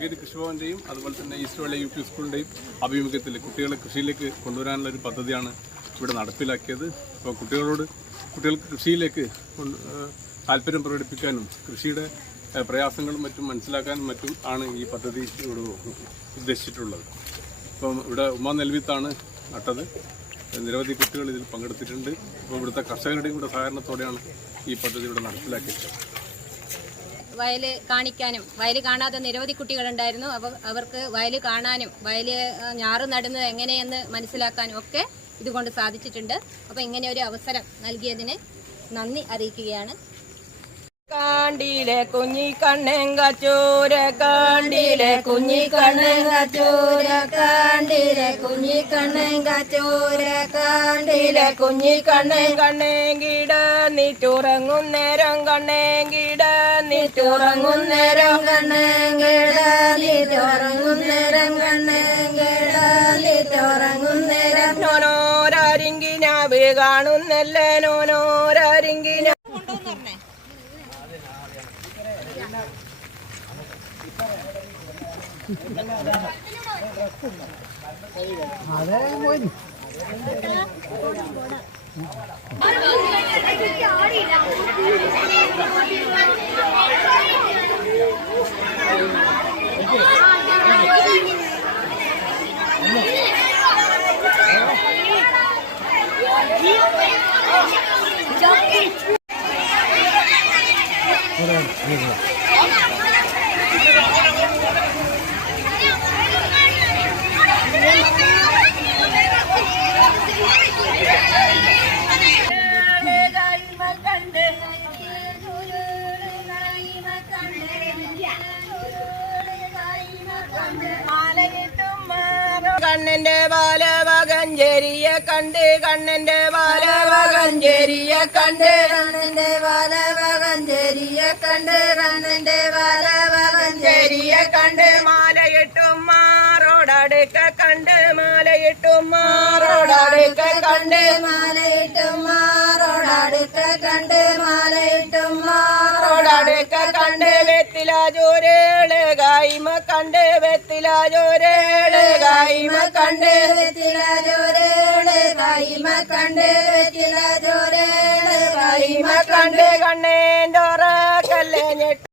സ്വകാര്യ കൃഷിഭവന്റെയും അതുപോലെ തന്നെ ഈസ്റ്റ് വെള്ള UP സ്കൂളിന്റെയും ആഭിമുഖ്യത്തിൽ കുട്ടികളെ കൃഷിയിലേക്ക് കൊണ്ടുവരാനുള്ള ഒരു പദ്ധതിയാണ് ഇവിടെ നടപ്പിലാക്കിയത്. അപ്പോൾ കുട്ടികൾക്ക് കൃഷിയിലേക്ക് താല്പര്യം പ്രകടിപ്പിക്കാനും കൃഷിയുടെ പ്രയാസങ്ങളും മറ്റും മനസ്സിലാക്കാനും മറ്റും ആണ് ഈ പദ്ധതി ഉദ്ദേശിച്ചിട്ടുള്ളത്. ഇപ്പം ഇവിടെ ഉമ്മ നെൽവിത്താണ് നട്ടത്. നിരവധി കുട്ടികൾ ഇതിൽ പങ്കെടുത്തിട്ടുണ്ട്. അപ്പോൾ ഇവിടുത്തെ കർഷകരുടെയും കൂടെ സഹകരണത്തോടെയാണ് ഈ പദ്ധതി ഇവിടെ നടപ്പിലാക്കിയത്. വയൽ കാണിക്കാനും, വയൽ കാണാതെ നിരവധി കുട്ടികളുണ്ടായിരുന്നു. അവർക്ക് വയൽ കാണാനും വയൽ ഞാറ് നടുന്നത് എങ്ങനെയെന്ന് മനസ്സിലാക്കാനും ഒക്കെ ഇതുകൊണ്ട് സാധിച്ചിട്ടുണ്ട്. അപ്പോൾ ഇങ്ങനെ ഒരു അവസരം നൽകിയതിന് നന്ദി അറിയിക്കുകയാണ്. കാണ്ടിലെ കുഞ്ഞിക്കണ്ണങ്കച്ചൂര കാണ്ടിലെ കുഞ്ഞിക്കണ്ണങ്കച്ചൂര കാണ്ടിലെ കുഞ്ഞിക്കണ്ണങ്കച്ചൂര കാണ്ടിലെ കുഞ്ഞിക്കണ്ണങ്കിട നീറ്റുറങ്ങുന്നേരം കണ്ണങ്കിട നീറ്റുറങ്ങുന്നേരം കണ്ണങ്കിട നീറ്റുറങ്ങുന്നേരം കണ്ണങ്കിട നീറ്റുറങ്ങുന്നേരം നോനോരാരിങ്കിനാവ് കാണുന്നല്ല നോനോരാരിങ്കിന അതെ പോയി കണ്ണന്റെ ബാലവകഞ്ചേരിയ കണ്ട് കണ്ണന്റെ ബാലവകഞ്ചേരിയ കണ്ട് കണ്ണന്റെ ബാലവകഞ്ചേരിയ കണ്ട് കണ്ണന്റെ ബാലവകഞ്ചേരിയ കണ്ട് മാലയിട്ടും മാറോടടുക്ക കണ്ട് മാലയിട്ടും മാറോടടുക്ക കണ്ട് മാലയിട്ടും മാറോടടുക്ക കണ്ട് മാലയിട്ടും മാറോടടുക്ക കണ്ട് വെത്തില ജോരേള് ഗായ്മ കണ്ട് വെത്തില ജോരേള് ഗായ്മ കണ്ട് വെത്തില ജോരേള് ഗായ്മ കണ്ട് വെത്തില ജോരേള് ഗായ്മ കണ്ട് കണ്ണേണ്ടോറ കല്ലേ ഞെട്ട്